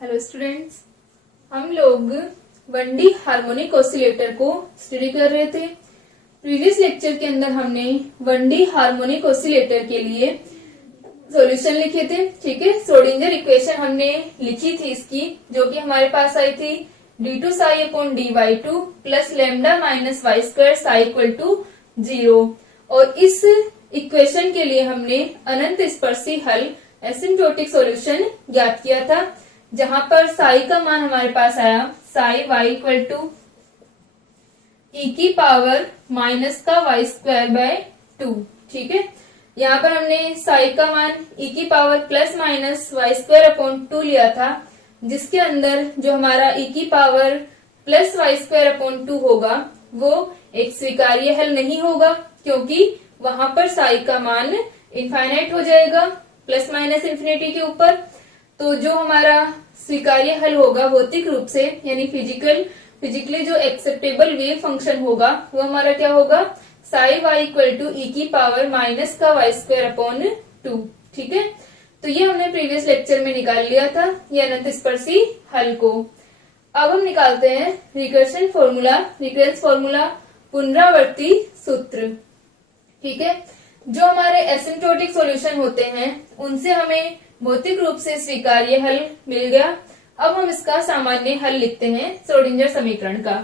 Hello students, हम लोग 1D harmonic oscillator को स्टडी कर रहे थे। प्रीवियस लेक्चर के अंदर हमने 1D हार्मोनिक ऑसिलेटर के लिए सॉल्यूशन लिखे थे। ठीक है, श्रोडिंगर इक्वेशन हमने लिखी थी इसकी, जो कि हमारे पास आई थी d2 psi upon dy2 plus lambda minus Y square psi equal to 0। और इस इक्वेशन के लिए हमने अनंत स्पर्शी हल एसिम्प्टोटिक सॉल्यूशन ज्ञात किया था, जहां पर साई का मान हमारे पास आया साई वाई इक्वल टू ई की पावर माइनस का वाई स्क्वायर बाय 2। ठीक है, यहाँ पर हमने साई का मान ई की power plus minus Y square upon 2 लिया था, जिसके अंदर जो हमारा ई की power plus y square upon 2 होगा वो एक स्वीकार्य हल नहीं होगा, क्योंकि वहां पर साई का मान इनफाइनाइट हो जाएगा प्लस माइनस इंफिनिटी के ऊपर। तो जो हमारा स्वीकार्य हल होगा भौतिक रूप से, यानी फिजिकली जो एक्सेप्टेबल वेव फंक्शन होगा वो हमारा क्या होगा, साई वाई इक्वल टू ई की पावर माइनस का वाई स्क्वायर अपॉन 2। ठीक है, तो ये हमने प्रीवियस लेक्चर में निकाल लिया था ये अनंत स्पर्शी हल को। अब हम निकालते हैं रिकर्शन फॉर्मूला, पुनरावर्ती सूत्र। ठीक है, जो हमारे एसिम्प्टोटिक सॉल्यूशन होते हैं उनसे हमें भौतिक रूप से स्वीकार्य हल मिल गया। अब हम इसका सामान्य हल लिखते हैं श्रोडिंगर समीकरण का।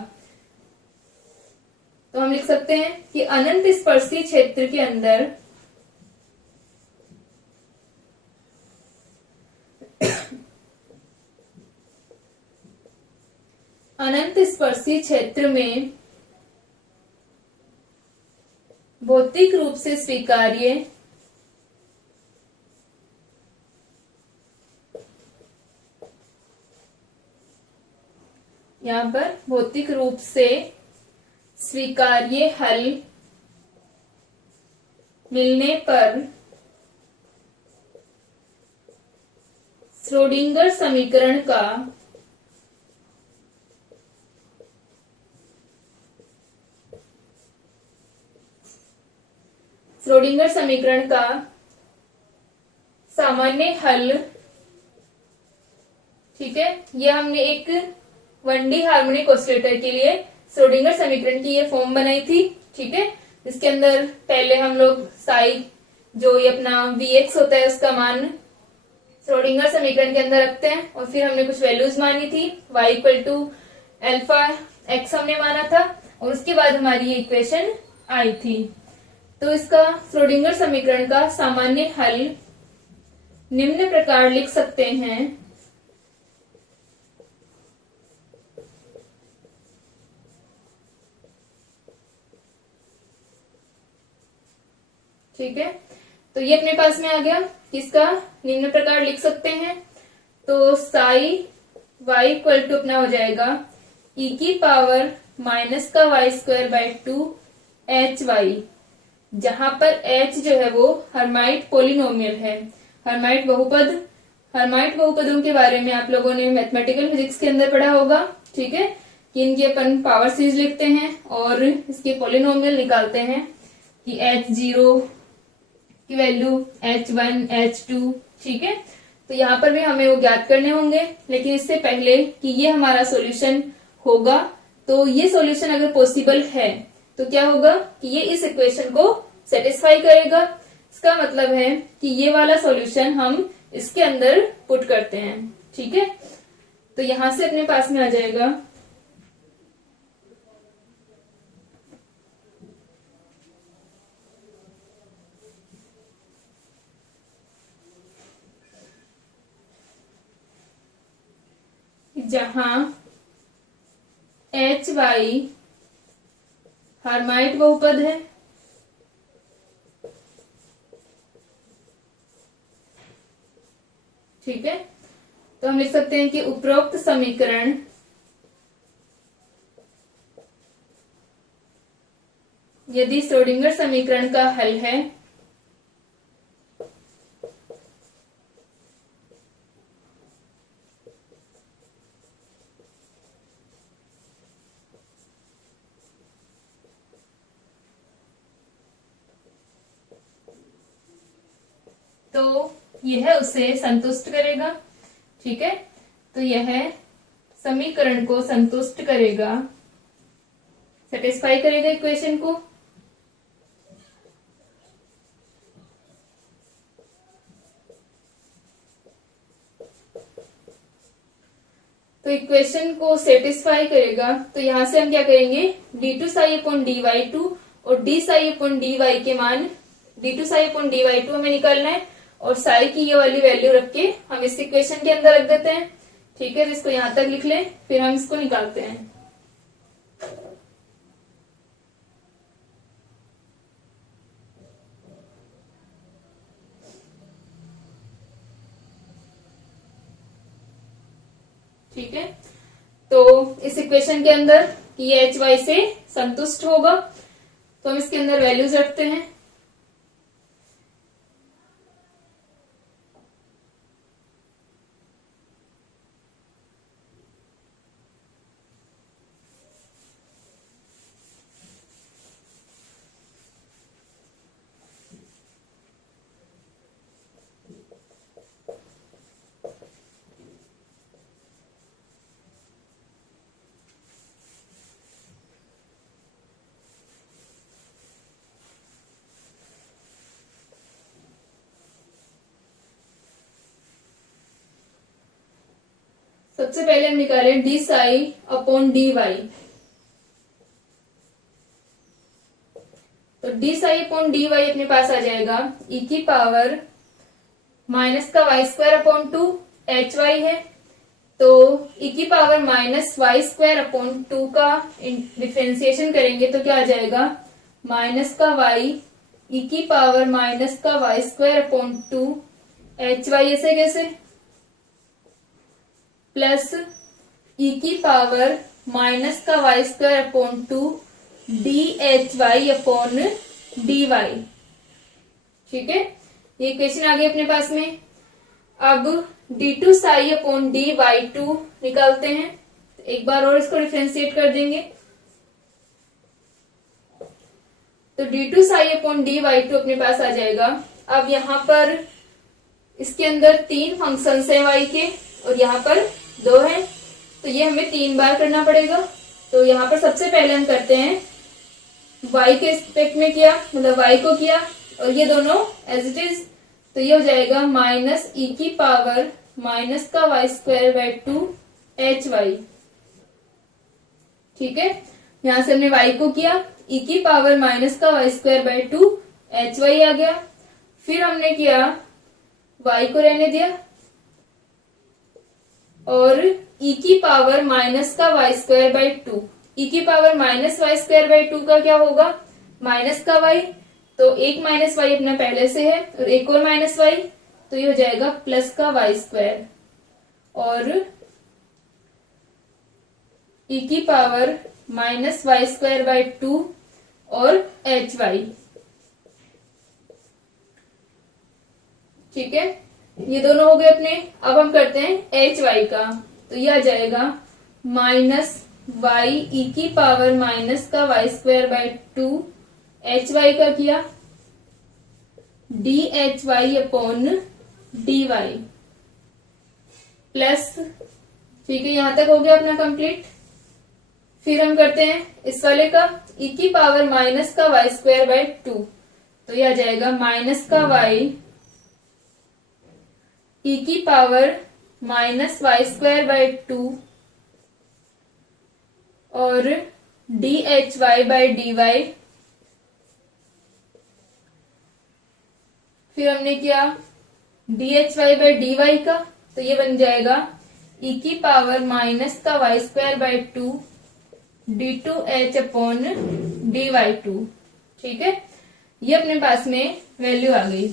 तो हम लिख सकते हैं कि अनंत स्पर्शी क्षेत्र के अंदर अनंत स्पर्शी क्षेत्र में भौतिक रूप से स्वीकार्य यहाँ पर भौतिक रूप से स्वीकार्य हल मिलने पर श्रोडिंगर समीकरण का सामान्य हल। ठीक है, ये हमने एक 1D हार्मोनिक ऑसिलेटर के लिए श्रोडिंगर समीकरण की ये फॉर्म बनाई थी। ठीक है, इसके अंदर पहले हम लोग साई जो ये अपना Vx होता है उसका मान श्रोडिंगर समीकरण के अंदर रखते हैं, और फिर हमने कुछ वैल्यूज मानी थी y equal to alpha x हमने माना था, और उसके बाद हमारी ये इक्वेशन आई थी। तो इसका श्रोडिंगर समीकरण का सामान्य हल निम्न प्रकार लिख सकते हैं। ठीक है, तो ये अपने पास में आ गया, इसका निम्न प्रकार लिख सकते हैं। तो साई वाई इक्वल टू अपना हो जाएगा ई की पावर माइनस का Y square by 2 H y, जहां पर h जो है वो हर्माइट पोलिनोमियल है। हर्माइट बहुपदों के बारे में आप लोगों ने मैथमेटिकल फिजिक्स के अंदर पढ़ा होगा। ठीक है, कि इनकी अपन पावर सीरीज लिखते हैं और इसके पोलिनोमियल निकालते हैं कि h0 की वैल्यू h1 h2। ठीक है, तो यहाँ पर भी हमें वो ज्ञात करने होंगे, लेकिन इससे पहले कि ये हमारा सॉल्यूशन होगा, तो ये सॉल्यूशन अगर पॉसिबल है तो क्या होगा कि ये इस इक्वेशन को सेटिस्फाई करेगा। इसका मतलब है कि ये वाला सॉल्यूशन हम इसके अंदर पुट करते हैं। ठीक है, तो यहां से अपने पास में आ जाएगा जहां एच वाई हर्माइट बहुपद है, ठीक है, तो हम लिख सकते हैं कि उपरोक्त समीकरण यदि श्रोडिंगर समीकरण का हल है तो यह उसे संतुष्ट करेगा। ठीक है, तो यह समीकरण को संतुष्ट करेगा, सेटिस्फाई करेगा इक्वेशन को। तो इक्वेशन को सेटिस्फाई करेगा, तो यहां से हम क्या करेंगे, d2 साई अपॉन dy2 और d साई अपॉन dy के मान, d2 साई अपॉन dy2 हमें निकालना है और साई की ये वाली वैल्यू रख के हम इस इक्वेशन के अंदर रख देते हैं। ठीक है, तो इसको यहां तक लिख लें, फिर हम इसको निकालते हैं। ठीक है, तो इस इक्वेशन के अंदर ये एच वाई से संतुष्ट होगा, तो हम इसके अंदर वैल्यूज रखते हैं। सबसे पहले हम निकालें D psi upon D Y. तो D psi upon D Y अपने पास आ जाएगा ई की पावर माइनस का Y square upon 2 H Y है, तो ई की power minus Y square upon 2 का डिफरेंशिएशन करेंगे तो क्या आ जाएगा, माइनस का वाई ई की पावर माइनस का Y square upon 2 H y, ऐसे कैसे, प्लस ई की पावर माइनस का Y square upon 2 d H Y upon D y. ठीक है, ये इक्वेशन आ गई अपने पास में। अब d2 psi upon D Y two निकालते हैं, एक बार और इसको डिफरेंशिएट कर देंगे। तो d2 psi upon D Y two अपने पास आ जाएगा। अब यहाँ पर इसके अंदर 3 फंक्शंस हैं y के और यहाँ पर 2 हैं, तो ये हमें 3 बार करना पड़ेगा। तो यहाँ पर सबसे पहले हम करते हैं y के रिस्पेक्ट में किया, मतलब y को किया और ये दोनों एज इट इज, तो ये हो जाएगा माइनस ई की पावर माइनस का Y square by 2 H y. ठीक है, यहां से हमने y को किया, ई की पावर माइनस का Y square by 2 H Y आ गया। फिर हमने किया y को रहने दिया और e की पावर माइनस का वाई स्क्वायर बाय 2, ई की power minus Y square by 2 का क्या होगा, माइनस का y, तो एक माइनस वाई अपना पहले से है और एक और माइनस वाई, तो ये हो जाएगा प्लस का वाई स्क्वायर और ई की power minus Y square by 2 और एच वाई। ठीक है, ये दोनों हो गए अपने। अब हम करते हैं एच वाई का, तो ये आ जाएगा माइनस वाई ई की पावर माइनस का Y square by 2 H y का किया d H Y upon D Y plus, ठीक है, यहां तक हो गया अपना कंप्लीट। फिर हम करते हैं इस वाले का ई की पावर माइनस का वाई स्क्वायर बाय 2, तो यह आ जाएगा माइनस का वाई ई की power minus Y square by 2 और D H y by d y. फिर हमने किया d H y by d y का, तो ये बन जाएगा ई की पावर माइनस का Y square by 2 d two H upon D y 2। ठीक है, ये अपने पास में वैल्यू आ गई।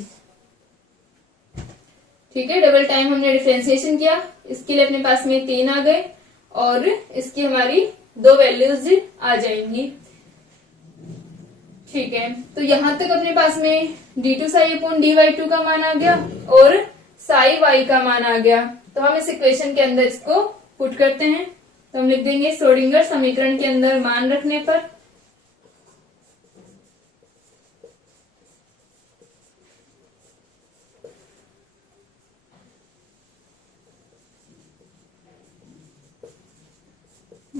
ठीक है, डबल टाइम हमने डिफरेंशिएशन किया, इसके लिए अपने पास में 3 आ गए और इसकी हमारी 2 वैल्यूज आ जाएंगी। ठीक है, तो यहां तक अपने पास में d2 psi upon D Y two का मान आ गया और साई वाई का मान आ गया। तो हम इस इक्वेशन के अंदर इसको पुट करते हैं, तो हम लिख देंगे श्रोडिंगर समीकरण के अंदर मान रखने पर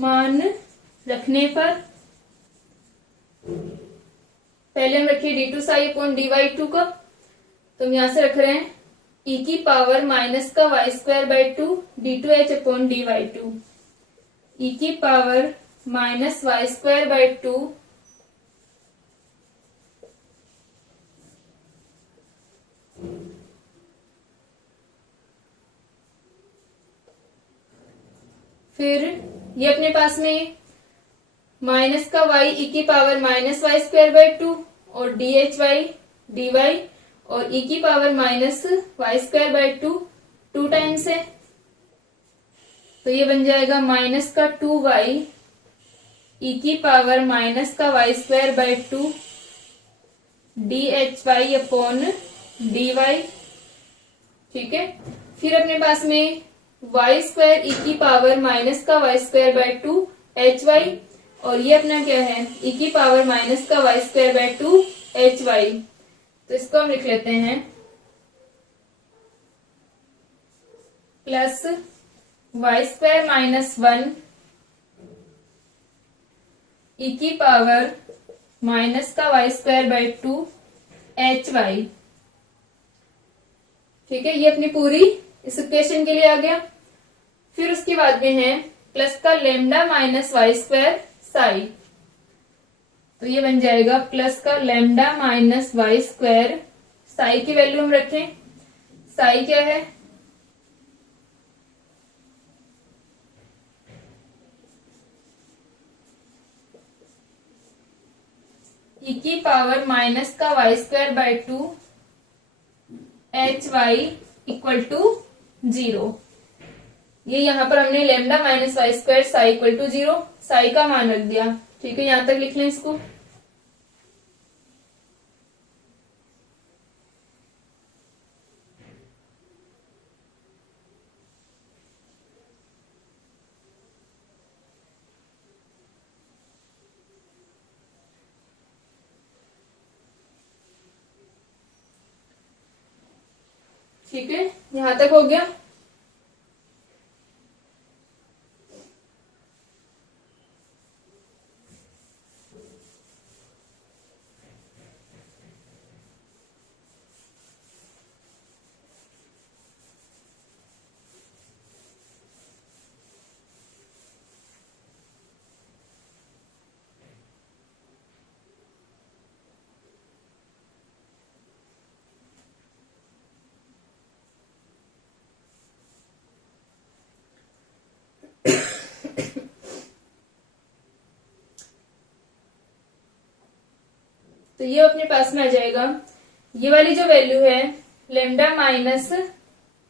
मान रखने पर पहले हम रखिए d two psi upon D Y two का, तो हम यहां से रख रहे हैं e की पावर माइनस का Y square by two D two H upon D Y two, ई की power minus Y square by two फिर ये अपने पास में माइनस का y e की power minus Y square by two और D H Y D Y और e की power minus Y square by two times है, तो ये बन जाएगा माइनस का 2y e की पावर माइनस का Y square by two D H Y upon D y. ठीक है, फिर अपने पास में वाई स्क्वायर e की पावर माइनस का Y square by two H Y और ये अपना क्या है e की पावर माइनस का Y square by two H y, तो इसको हम लिख लेते हैं plus y square minus one e की पावर माइनस का Y square by two H y. ठीक है, ये अपनी पूरी इस इक्वेशन के लिए आ गया। फिर उसके बाद में है प्लस का lambda minus Y square psi, तो ये बन जाएगा प्लस का lambda minus Y square psi की वैल्यू हम रखें, साई क्या है e की पावर माइनस का Y square by two H Y equal to 0। ये यहां पर हमने lambda minus Y square psi equal to 0 psi का मान रख दिया। ठीक है, यहां तक लिख लें इसको। ठीक है, यहां तक हो गया। तो ये अपने पास में आ जाएगा, ये वाली जो वैल्यू है लेमडा माइनस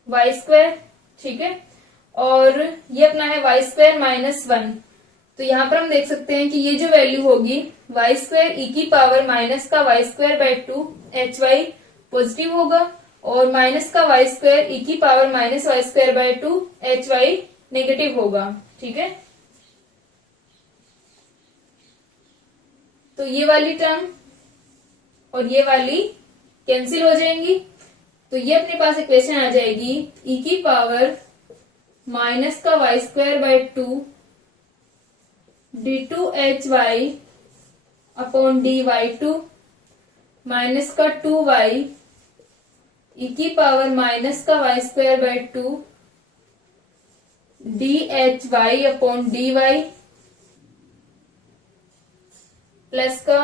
वाई स्क्वायर, ठीक है, और ये अपना है वाई स्क्वायर माइनस वन। तो यहाँ पर हम देख सकते हैं कि ये जो वैल्यू होगी वाई स्क्वायर ई की पावर माइनस का Y square by two H y positive होगा और माइनस का वाई स्क्वायर ई की power minus Y square by two H y negative होगा। ठीक है, तो ये वाली टर्म और ये वाली कैंसिल हो जाएंगी, तो ये अपने पास इक्वेशन आ जाएगी e की पावर माइनस का Y square by two D two H Y upon D Y two minus का 2y e की पावर माइनस का Y square by two D H Y upon D Y plus का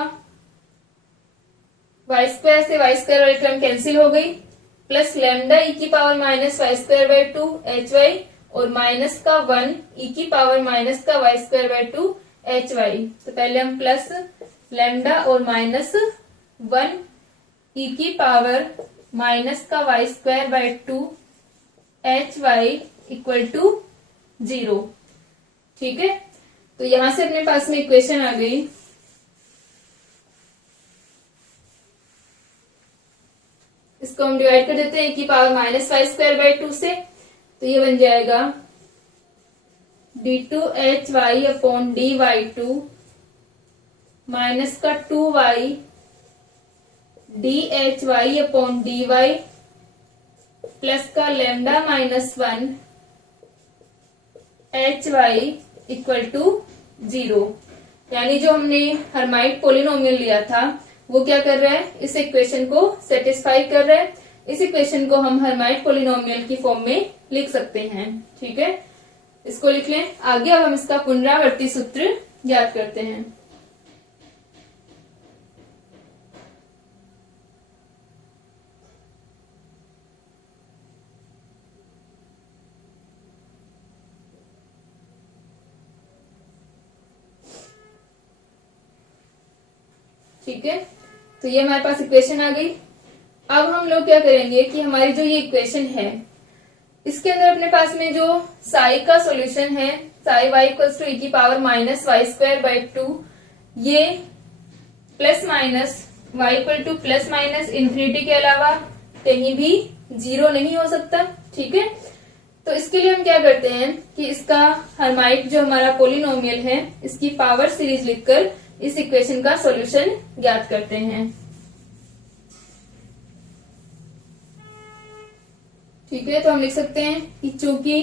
Y square से Y square वाली term cancel हो गई, plus lambda E की power minus Y square by two H Y और minus का 1 ई की पावर माइनस का Y square by two H y. तो पहले हम प्लस लेमडा और माइनस 1 ई की पावर माइनस का Y square by two H Y equal to 0। ठीक है, तो यहां से अपने पास में इक्वेशन आ गई इसको हम डिवाइड कर देते हैं e की power minus Y square by two से, तो ये बन जाएगा D two H Y upon D Y two minus का 2y D H Y upon D Y plus का lambda minus 1 H Y equal to 0। यानी जो हमने हर्माइट पोलिनोमियल लिया था वो क्या कर रहा है, इस इक्वेशन को सेटिस्फाई कर रहा है। इस इक्वेशन को हम हर्माइट पोलिनोमियल की फॉर्म में लिख सकते हैं। ठीक है, इसको लिख लें। आगे अब हम इसका पुनरावर्ती सूत्र ज्ञात करते हैं। ठीक है, तो ये हमारे पास इक्वेशन आ गई। अब हम लोग क्या करेंगे कि हमारी जो ये इक्वेशन है इसके अंदर अपने पास में जो साई का सॉल्यूशन है, साई वाई इक्वल्स टू ई की power minus Y square by 2, ये plus minus y equal to plus minus infinity के अलावा कहीं भी 0 नहीं हो सकता। ठीक है, तो इसके लिए हम क्या करते हैं कि इसका हर्माइट जो हमारा पोलिनोमियल है इसकी पावर सीरीज लिखकर इस इक्वेशन का सॉल्यूशन ज्ञात करते हैं। ठीक है, तो हम लिख सकते हैं कि चूंकि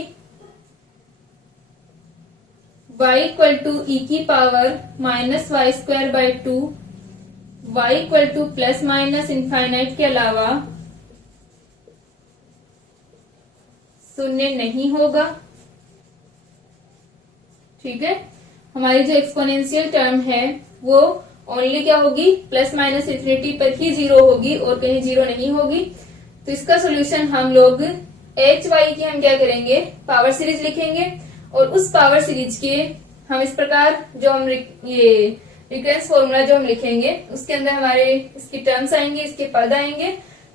y इक्वल टू ई की power minus Y square by 2, y equal to plus minus infinite के अलावा शून्य नहीं होगा। ठीक है, हमारी जो एक्सपोनेंशियल टर्म है वो ओनली क्या होगी, प्लस माइनस इंफिनिटी पर ही 0 होगी और कहीं 0 नहीं होगी। तो इसका सॉल्यूशन हम लोग एच वाई की हम क्या करेंगे, पावर सीरीज लिखेंगे और उस पावर सीरीज के हम इस प्रकार जो हम ये रिकरेंस फॉर्मूला जो हम लिखेंगे उसके अंदर हमारे इसकी टर्म्स आएंगे, इसके पद आएंगे।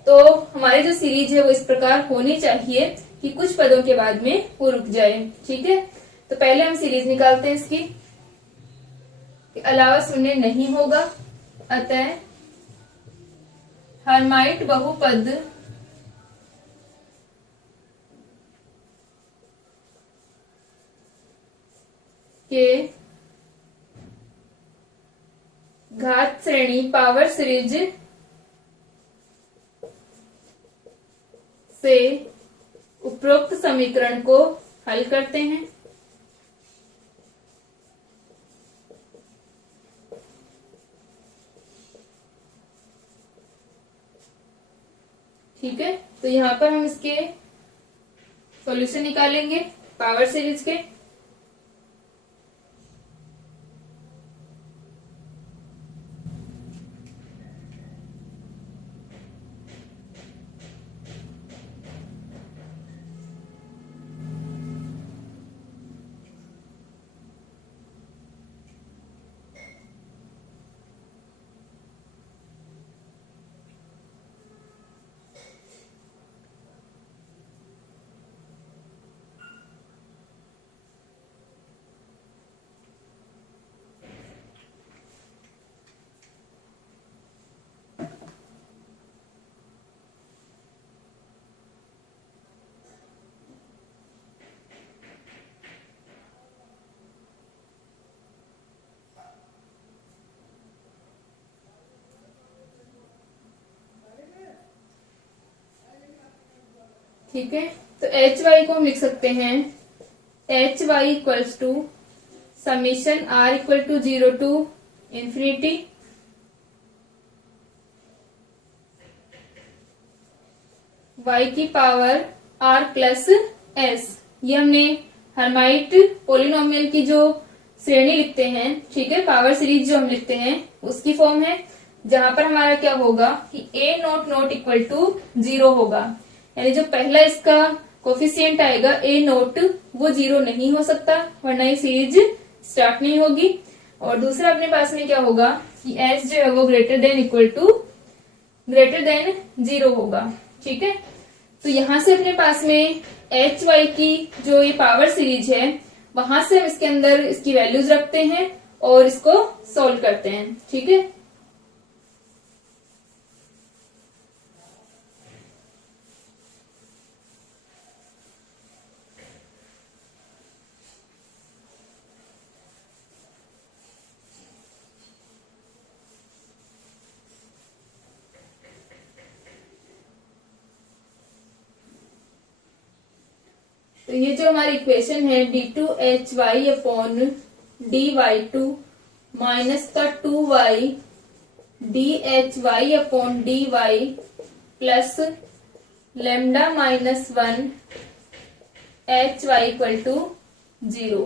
तो हमारी जो सीरीज है वो इस प्रकार होनी चाहिए कि कुछ पदों के बाद में वो रुक जाए। ठीक है, तो पहले हम सीरीज निकालते हैं इसकी कि अलावा शून्य नहीं होगा, अतः हर्माइट बहुपद के घात श्रेणी पावर सीरीज से उपरोक्त समीकरण को हल करते हैं। ठीक है, तो यहाँ पर हम इसके सॉल्यूशन निकालेंगे पावर सीरीज के। ठीक है, तो एच वाई को हम लिख सकते हैं H y equals to summation r equal to 0 to infinity y की पावर r प्लस एस। ये हमने हर्माइट पोलिनोमियल की जो श्रेणी लिखते हैं, ठीक है, पावर सीरीज जो हम लिखते हैं उसकी फॉर्म है, जहां पर हमारा क्या होगा कि a not not equal to 0 होगा। यानी जो पहला इसका कोफिशिएंट आएगा a नॉट वो 0 नहीं हो सकता, वरना ये सीरीज स्टार्ट नहीं होगी। और दूसरा अपने पास में क्या होगा कि h जो है वो greater than equal to greater than 0 होगा। ठीक है, तो यहां से अपने पास में एच वाई की जो ये पावर सीरीज है वहां से हम इसके अंदर इसकी वैल्यूज रखते हैं और इसको सोल्व करते हैं। ठीक है, तो ये जो हमारी इक्वेशन है d2hy अपॉन dy2 माइनस का 2y dhy upon dy plus lambda minus 1 hy equal to 0।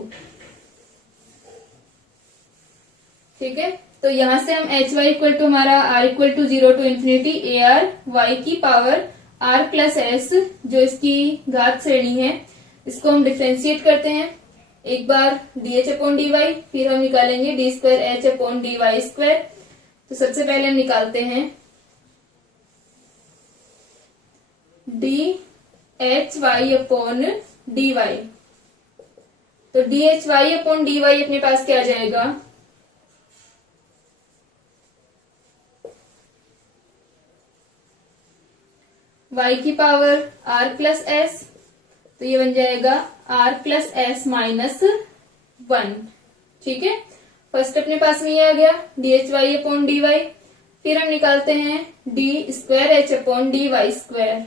ठीक है, तो यहां से हम hy इक्वल टू हमारा r equal to 0 to infinity a R Y की पावर r प्लस एस जो इसकी घात श्रेणी है इसको हम डिफ्रेंशिएट करते हैं। एक बार dh अपॉन dy, फिर हम निकालेंगे d square h upon dy square. तो सबसे पहले हम निकालते हैं dhy अपॉन dy। तो dhy अपॉन dy अपने पास क्या आ जाएगा, y की पावर r प्लस एस, तो ये बन जाएगा r प्लस एस माइनस 1। ठीक है, फर्स्ट अपने पास में ये आ गया dhy अपॉन dy। फिर हम निकालते हैं d square h upon dy square.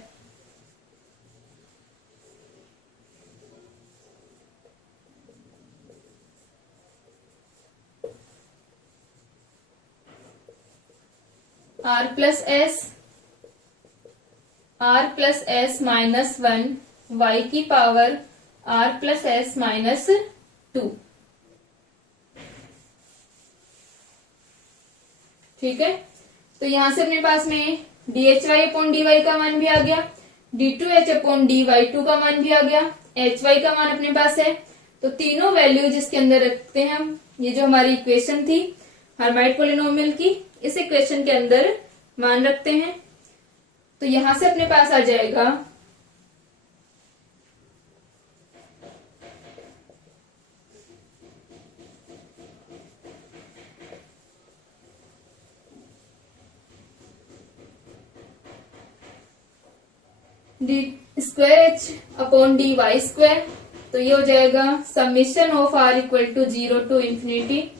r plus S minus 1 y की power r plus S minus 2। ठीक है, तो यहां से अपने पास में dhy अपॉन dy का मान भी आ गया, d2h अपॉन dy2 का मान भी आ गया, hy का मान अपने पास है। तो तीनों वैल्यू जिसके अंदर रखते हैं हम, ये जो हमारी इक्वेशन थी हर्माइट पॉलिनोमियल की, इस इक्वेशन के अंदर मान रखते हैं। तो यहां से अपने पास आ जाएगा d square h upon D y square. तो ये हो जाएगा summation of r equal to 0 to infinity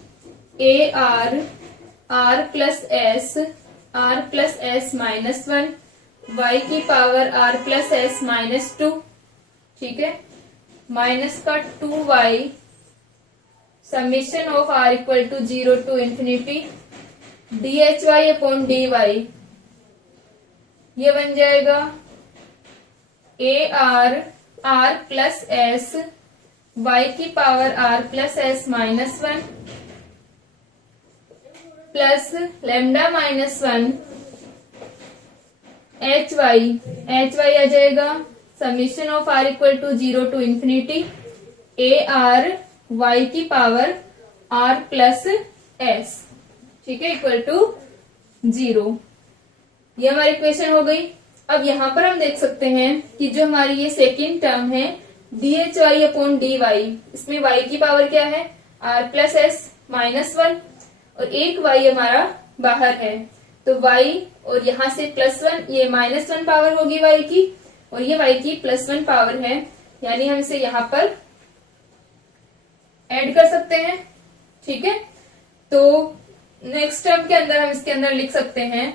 A R plus S minus 1 y की power r plus S minus 2। ठीक है, माइनस का 2y summation of r equal to 0 to infinity dhy upon dy। ये बन जाएगा आर प्लस एस y की power r plus S minus 1 plus lambda minus 1 hy आ जाएगा summation of r equal to 0 to infinity A R Y की power r plus s. ठीक है, equal to 0। ये हमारी इक्वेशन हो गई। अब यहाँ पर हम देख सकते हैं कि जो हमारी ये सेकेंड टर्म है dhy अपॉन dy, इसमें y की पावर क्या है r प्लस एस माइनस 1 और एक y हमारा बाहर है। तो y और यहाँ से +1, ये -1 पावर होगी y की और ये y की +1 पावर है, यानी हम इसे यहाँ पर ऐड कर सकते हैं। ठीक है, तो नेक्स्ट टर्म के अंदर हम इसके अंदर लिख सकते हैं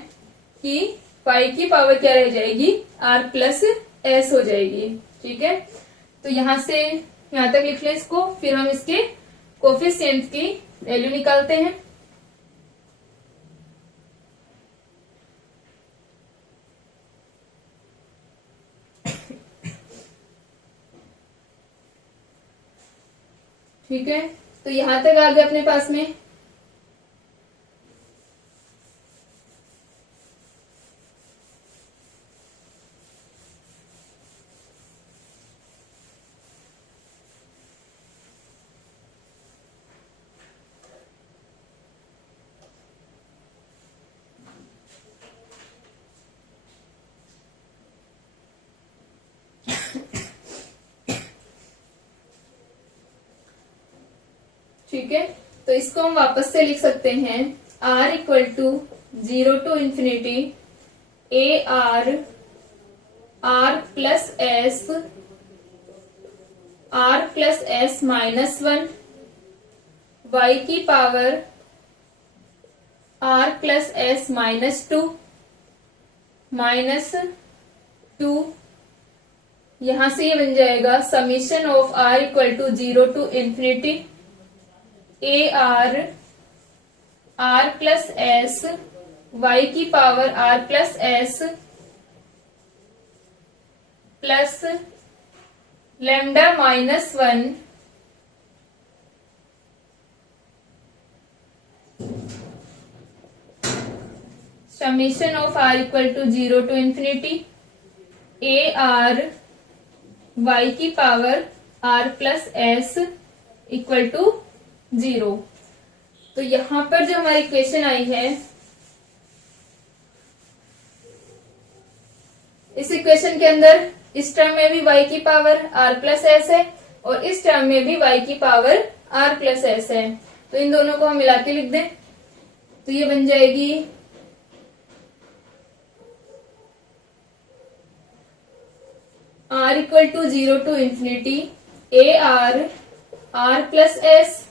कि y की पावर क्या रह जाएगी r प्लस एस हो जाएगी। ठीक है, तो यहां से यहां तक लिख लें इसको, फिर हम इसके कोफिशिएंट की वैल्यू निकालते हैं। ठीक है, तो यहां तक आ गया अपने पास में। ठीक है, तो इसको हम वापस से लिख सकते हैं r equal to 0 to infinity A R plus S minus 1 y की power r plus S minus 2 minus 2 यहां से ये बन जाएगा summation of r equal to 0 to infinity A R r plus S Y की power r plus S plus lambda minus 1 summation of r equal to 0 to infinity A R Y की power r plus S equal to 0। तो यहां पर जो हमारी equation आई है, इस equation के अंदर इस टर्म में भी y की पावर r प्लस एस है और इस टर्म में भी y की पावर r प्लस एस है। तो इन दोनों को हम मिला के लिख दें तो ये बन जाएगी r equal to 0 to infinity A R plus s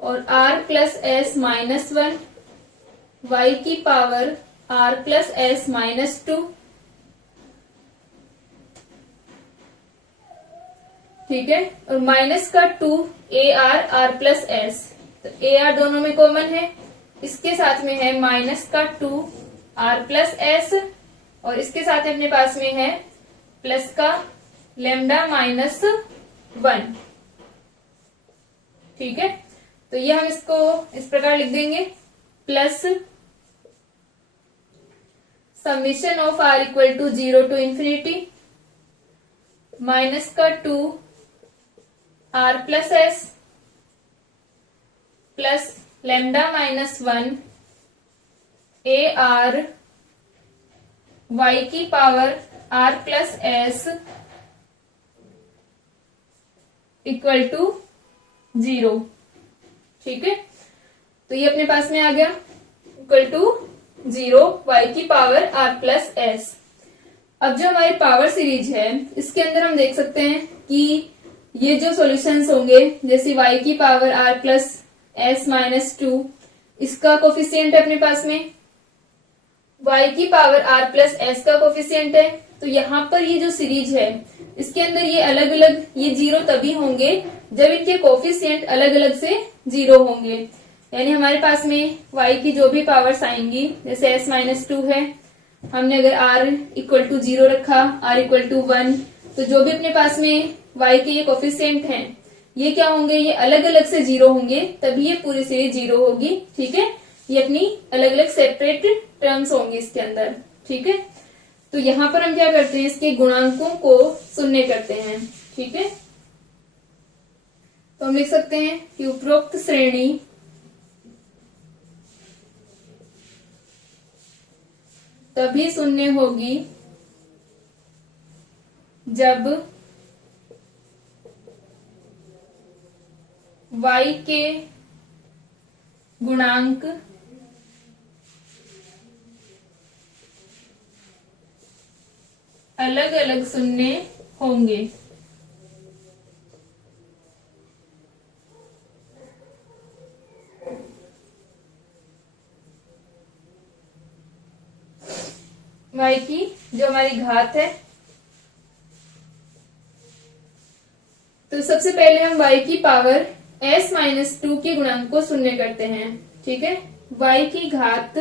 और r plus S minus 1 y की power r plus S minus 2। ठीक है, और माइनस का 2 ए आर प्लस एस, तो ए आर दोनों में कॉमन है, इसके साथ में है माइनस का 2 आर प्लस एस और इसके साथ अपने पास में है प्लस का लैम्डा माइनस 1। ठीक है, तो ये हम इसको इस प्रकार लिख देंगे plus summation of r equal to 0 to infinity minus का 2 r plus S plus lambda minus 1 A R Y की power r plus S equal to 0। ठीक है, तो ये अपने पास में आ गया इक्वल टू 0 y की पावर r प्लस एस। अब जो हमारी पावर सीरीज है इसके अंदर हम देख सकते हैं कि ये जो सॉल्यूशंस होंगे जैसे y की power r plus S minus 2, इसका कोफिशिएंट है अपने पास में, y की पावर r प्लस एस का कोफिशिएंट है। तो यहाँ पर ये जो सीरीज है इसके अंदर ये अलग अलग ये 0 तभी होंगे जब इनके कोफिशिएंट अलग अलग से 0 होंगे। यानी हमारे पास में y की जो भी पावर्स आएंगी जैसे s माइनस 2 है, हमने अगर r इक्वल टू 0 रखा, r इक्वल टू 1, तो जो भी अपने पास में y के ये कोफिशिएंट हैं ये क्या होंगे, ये अलग अलग से 0 होंगे, तभी ये पूरी सीरीज 0 होगी। ठीक है, ये अपनी अलग अलग सेपरेट टर्म्स होंगी इसके अंदर। ठीक है, तो यहां पर हम क्या करते हैं, इसके गुणांकों को शून्य करते हैं। ठीक है, तो हम लिख सकते हैं कि उपरोक्त श्रेणी तभी शून्य होगी जब y के गुणांक अलग अलग शून्य होंगे। y की जो हमारी घात है, तो सबसे पहले हम y की पावर s माइनस 2 के गुणांक को शून्य करते हैं। ठीक है, y की घात,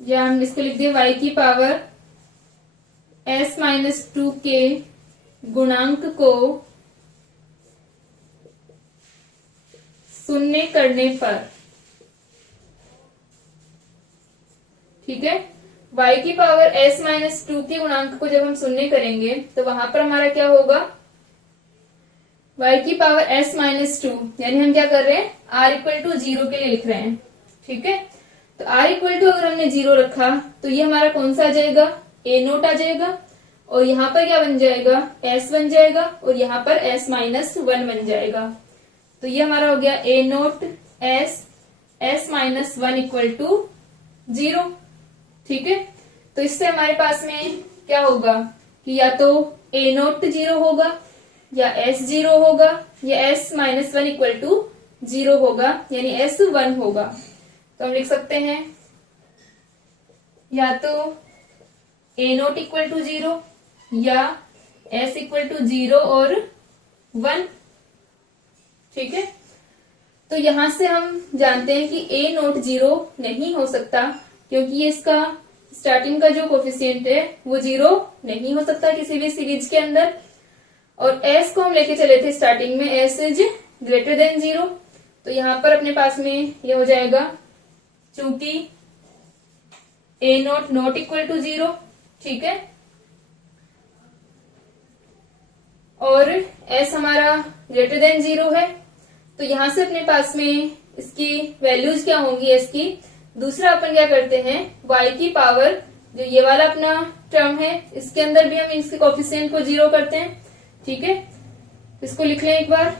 या हम इसको लिख दिए y की पावर s माइनस 2 के गुणांक को शून्य करने पर। ठीक है, y की पावर s माइनस 2 के गुणांक को जब हम शून्य करेंगे तो वहां पर हमारा क्या होगा, y की पावर s माइनस 2, यानी हम क्या कर रहे हैं r इक्वल टू 0 के लिए लिख रहे हैं। ठीक है, तो r इक्वल टू अगर हमने 0 रखा तो ये हमारा कौन सा आ जाएगा, a नोट आ जाएगा, और यहाँ पर क्या बन जाएगा, s बन जाएगा, और यहाँ पर s माइनस 1 बन जाएगा। तो ये हमारा हो गया a naught s minus 1 equal to 0। ठीक है, तो इससे हमारे पास में क्या होगा कि या तो a नोट 0 होगा या s 0 होगा या s माइनस 1 इक्वल टू 0 होगा, यानी s 1 होगा। तो हम लिख सकते हैं या तो ए नोट इक्वल टू 0 या एस इक्वल टू 0 और 1। ठीक है, तो यहां से हम जानते हैं कि ए नोट 0 नहीं हो सकता, क्योंकि ये इसका स्टार्टिंग का जो कोफिशिएंट है वो 0 नहीं हो सकता किसी भी सीरीज के अंदर। और एस को हम लेके चले थे स्टार्टिंग में, एस इज ग्रेटर देन 0, तो यहां पर अपने पास में ये हो जाएगा, चूंकि ए नोट नॉट इक्वल टू 0, ठीक है, और एस हमारा ग्रेटर देन 0 है, तो यहां से अपने पास में इसकी वैल्यूज क्या होंगी एस की। दूसरा अपन क्या करते हैं, y की पावर, जो ये वाला अपना टर्म है, इसके अंदर भी हम इसके कोफिशिएंट को 0 करते हैं। ठीक है, इसको लिख लें एक बार।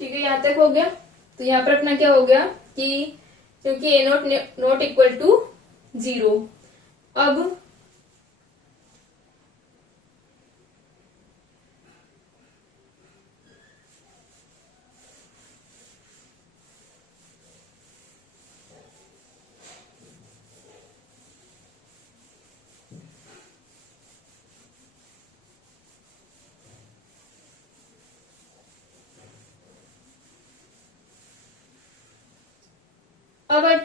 ठीक है, यहां तक हो गया। तो यहाँ पर अपना क्या हो गया कि क्योंकि ए नोट नॉट इक्वल टू 0, अब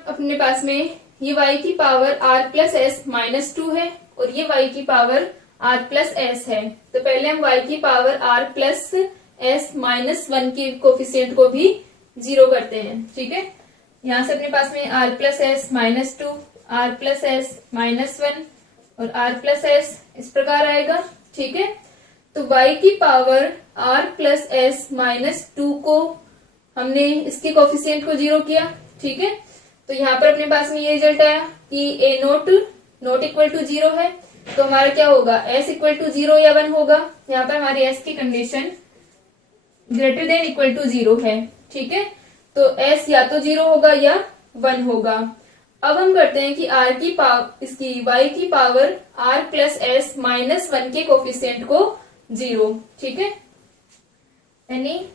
अपने पास में ये y की power r plus S minus 2 है और ये y की पावर r प्लस एस है। तो पहले हम y की power r plus S minus 1 के कोफिशिएंट को भी 0 करते हैं। ठीक है, यहां से अपने पास में r plus S minus 2, r plus S minus 1 और r प्लस एस इस प्रकार आएगा। ठीक है, तो y की power r plus S minus 2 को हमने इसके कोफिशिएंट को 0 किया। ठीक है, तो यहाँ पर अपने पास में ये रिजल्ट आया कि ए नोट नॉट इक्वल टू 0 है, तो हमारा क्या होगा, एस इक्वल टू 0 या 1 होगा। यहाँ पर हमारी एस की condition greater than equal to 0 है। ठीक है, तो एस या तो 0 होगा या 1 होगा। अब हम करते हैं कि आर की पावर, इसकी वाई की power r plus S minus 1 के कोफिशिएंट को 0। ठीक है, यानी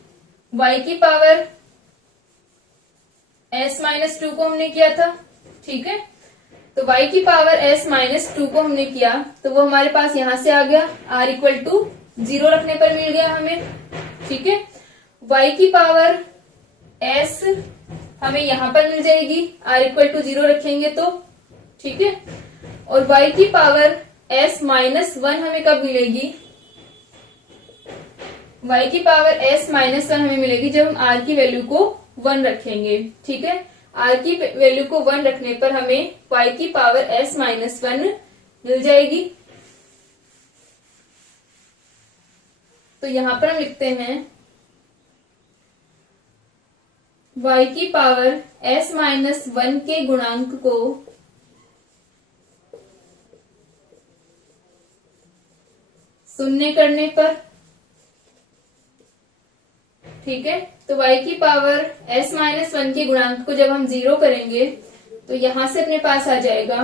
वाई की पावर s माइनस 2 को हमने किया था। ठीक है, तो y की पावर s माइनस 2 को हमने किया, तो वो हमारे पास यहां से आ गया, r इक्वल टू 0 रखने पर मिल गया हमें। ठीक है, y की पावर s हमें यहां पर मिल जाएगी, r इक्वल टू 0 रखेंगे तो। ठीक है, और y की पावर s माइनस 1 हमें कब मिलेगी, y की पावर s माइनस 1 हमें मिलेगी जब हम r की वैल्यू को 1 रखेंगे। ठीक है, r की वैल्यू को 1 रखने पर हमें y की पावर s माइनस 1 मिल जाएगी। तो यहां पर हम लिखते हैं y की पावर s माइनस 1 के गुणांक को शून्य करने पर, ठीक है, तो y की पावर s माइनस 1 के गुणांक को जब हम 0 करेंगे तो यहां से अपने पास आ जाएगा,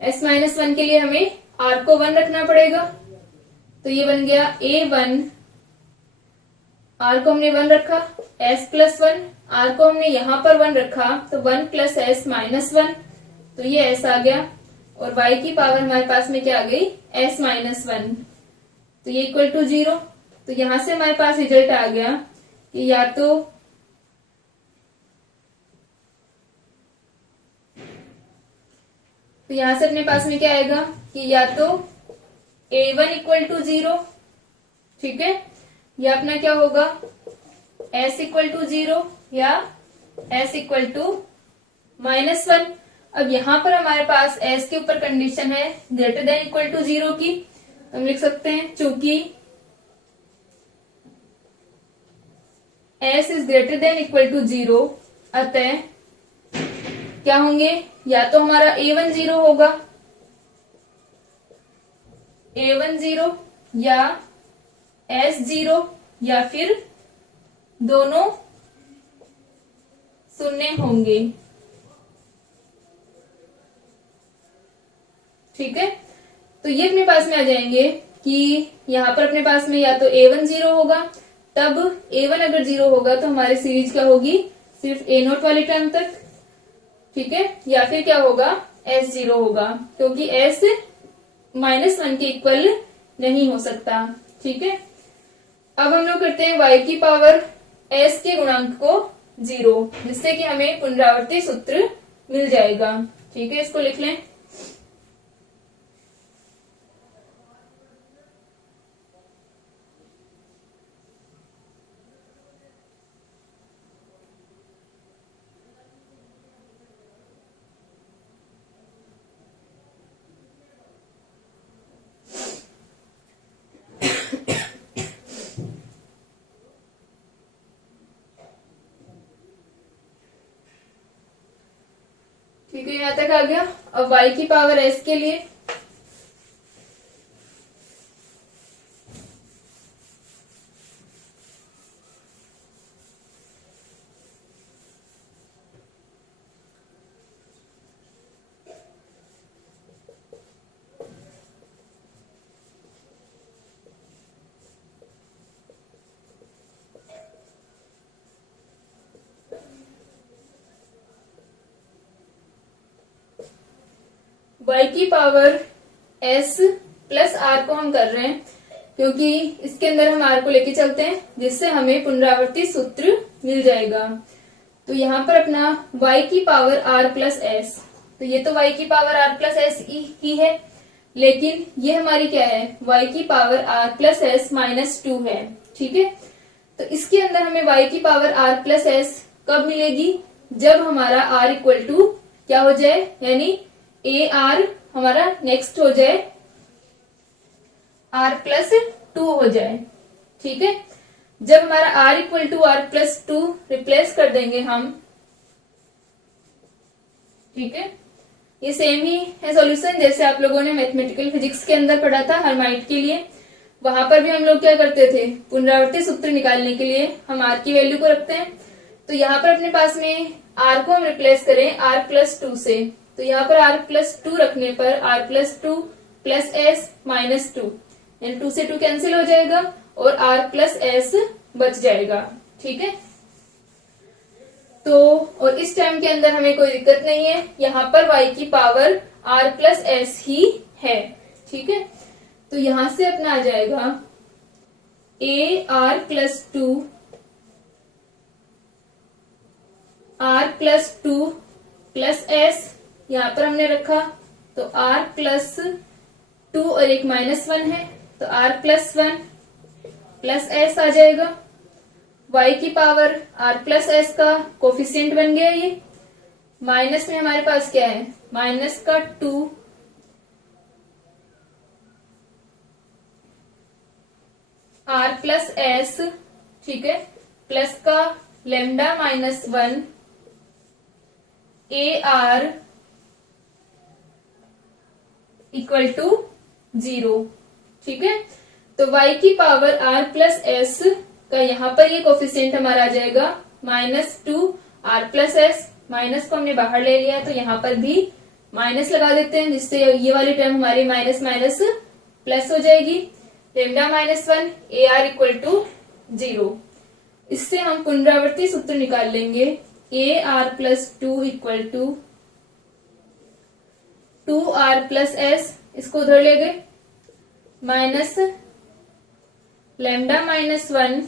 s माइनस 1 के लिए हमें r को 1 रखना पड़ेगा, तो ये बन गया a1, r को हमने 1 रखा, s प्लस 1, r को हमने यहां पर 1 रखा, तो 1 प्लस s माइनस 1, तो ये s आ गया, और y की पावर हमारे पास में क्या आ गई, s माइनस 1, तो ये इक्वल टू 0। तो यहां से हमारे पास रिजल्ट आ गया कि या तो यहां से अपने पास में क्या आएगा कि या तो a1 इक्वल टू 0, ठीक है, या अपना क्या होगा s इक्वल टू 0 या s इक्वल टू माइनस 1। अब यहाँ पर हमारे पास s के ऊपर कंडीशन है ग्रेटर देन इक्वल टू 0 की, हम लिख सकते हैं चूंकि s is greater than equal to 0, अतः क्या होंगे, या तो हमारा a1 0 होगा, a1 0 या s 0, या फिर दोनों शून्य होंगे। ठीक है, तो ये अपने पास में आ जाएंगे कि यहाँ पर अपने पास में या तो a1 0 होगा, तब a1 अगर 0 होगा तो हमारी सीरीज क्या होगी, सिर्फ a0 वाली टर्म तक। ठीक है, या फिर क्या होगा, s 0 होगा, क्योंकि s -1 के इक्वल नहीं हो सकता। ठीक है, अब हम लोग करते हैं y की पावर s के गुणांक को 0, जिससे कि हमें पुनरावर्ती सूत्र मिल जाएगा। ठीक है, इसको लिख लें। ठीक है, यहां तक आ गया। अब y की पावर s के लिए y की पावर s प्लस r को हम कर रहे हैं, क्योंकि इसके अंदर हम r को लेके चलते हैं, जिससे हमें पुनरावर्ती सूत्र मिल जाएगा। तो यहाँ पर अपना y की पावर r प्लस s, तो ये तो y की पावर r प्लस s ही है, लेकिन ये हमारी क्या है, y की power r plus s minus 2 है। ठीक है, तो इसके अंदर हमें y की पावर r प्लस s कब मिलेगी, जब हमारा r इक्वल टू क्या हो जाए, यानी ए आर हमारा नेक्स्ट हो जाए r प्लस 2 हो जाए। ठीक है, जब हमारा r equal to r plus 2 replace कर देंगे हम। ठीक है, ये सेम ही है सॉल्यूशन जैसे आप लोगों ने मैथमेटिकल फिजिक्स के अंदर पढ़ा था हर्माइट के लिए। वहां पर भी हम लोग क्या करते थे, पुनरावर्ती सूत्र निकालने के लिए हम r की वैल्यू को रखते हैं। तो यहाँ पर अपने पास में r को हम रिप्लेस करें r प्लस 2 से, तो यहाँ पर r प्लस 2 रखने पर r plus 2 plus s minus 2, यानी 2 से 2 कैंसिल हो जाएगा और r प्लस s बच जाएगा। ठीक है, तो और इस टाइम के अंदर हमें कोई दिक्कत नहीं है, यहाँ पर y की पावर r प्लस s ही है। ठीक है, तो यहां से अपना आ जाएगा a r plus 2 r plus 2 plus s, यहाँ पर हमने रखा तो r प्लस 2 और एक -1 है, तो r प्लस 1 प्लस s आ जाएगा। y की पावर r प्लस s का कोफिशिएंट बन गया ये, माइनस में हमारे पास क्या है, माइनस का 2 r प्लस s, ठीक है, प्लस का lambda -1 A r equal to 0। ठीक है, तो y की पावर r प्लस s का यहाँ पर ये कोफिशिएंट हमारा आ जाएगा -2 r प्लस s, माइनस को हमने बाहर ले लिया तो यहाँ पर भी माइनस लगा देते हैं, जिससे ये वाली टर्म हमारी माइनस माइनस प्लस हो जाएगी, lambda -1 A r equal to 0। इससे हम पुनरावर्ती सूत्र निकाल लेंगे, a are plus 2 equal to 2r plus s, इसको उधर ले गए, minus lambda -1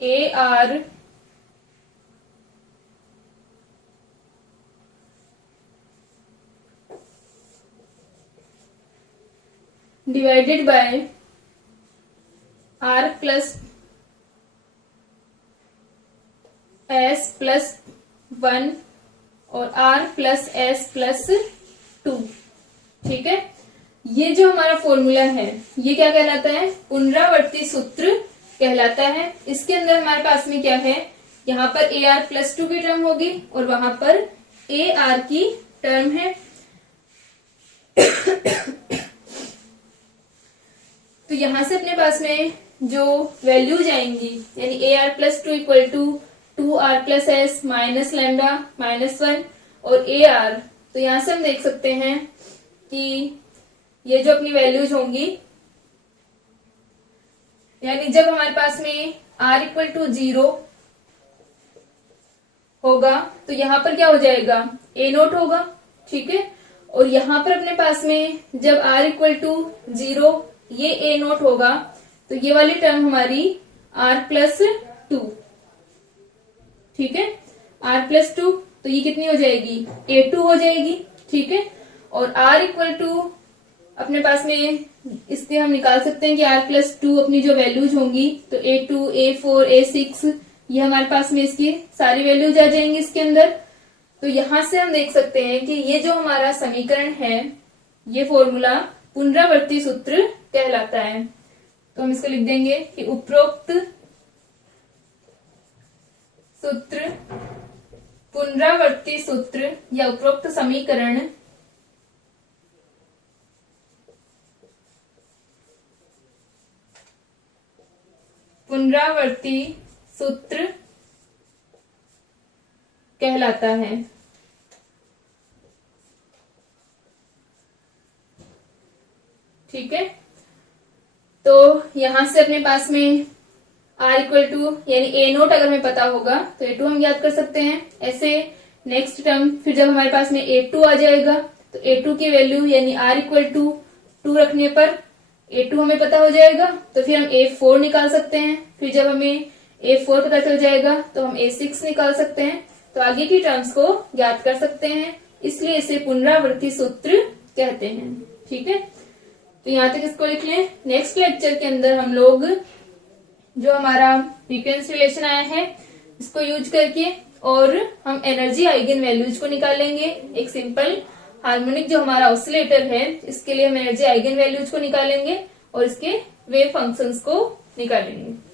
A r divided by r plus S plus 1 और आर प्लस एस प्लस 2। ठीक है, ये जो हमारा फॉर्मूला है ये क्या कहलाता है? पुनरावर्ती सूत्र कहलाता है। इसके अंदर हमारे पास में क्या है, यहाँ पर ए आर प्लस 2 की टर्म होगी और वहां पर ए आर की टर्म है। तो यहां से अपने पास में जो वैल्यूज आएंगी, यानी a are plus 2 equal to 2 r plus S minus lambda minus 1 और ए आर, तो यहां से हम देख सकते हैं कि ये जो अपनी वैल्यूज होंगी, यानी जब हमारे पास में r इक्वल टू 0 होगा तो यहां पर क्या हो जाएगा? a नोट होगा। ठीक है, और यहां पर अपने पास में जब r इक्वल टू 0 ये a नोट होगा तो ये वाली टर्म हमारी r प्लस 2। ठीक है, r प्लस 2 तो ये कितनी हो जाएगी? a2 हो जाएगी। ठीक है, और r इक्वल टू अपने पास में इसके हम निकाल सकते हैं कि r प्लस 2 अपनी जो वैल्यूज होंगी तो a2, a4, a6 ये हमारे पास में इसकी सारी वैल्यूज आ जाएंगी इसके अंदर। तो यहां से हम देख सकते हैं कि ये जो हमारा समीकरण है ये फॉर्मूला पुनरावर्ती सूत्र कहलाता है। तो हम इसको लिख देंगे कि उपरोक्त सूत्र, पुनरावर्ती सूत्र या उपरोक्त समीकरण पुनरावर्ती सूत्र कहलाता है। ठीक है, तो यहां से अपने पास में r इक्वल टू यानी a नोट अगर हमें पता होगा तो a2 हम याद कर सकते हैं। ऐसे नेक्स्ट टर्म फिर जब हमारे पास में a2 आ जाएगा तो a2 की वैल्यू यानी r इक्वल टू 2 रखने पर a2 हमें पता हो जाएगा तो फिर हम a4 निकाल सकते हैं। फिर जब हमें a4 पता चल जाएगा तो हम a6 निकाल सकते हैं। तो आगे की टर्म्स को याद कर सकते हैं, इसलिए इसे पुनरावर्ती सूत्र कहते हैं। ठीक है, तो यहाँ तक इसको लिख लें। नेक्स्ट लेक्चर के अंदर हम लोग जो हमारा फ्रीक्वेंसी रिलेशन आया है इसको यूज करके और हम एनर्जी आइगन वैल्यूज को निकालेंगे। एक सिंपल हार्मोनिक जो हमारा ऑसिलेटर है इसके लिए हम एनर्जी आइगन वैल्यूज को निकालेंगे और इसके वेव फंक्शंस को निकालेंगे।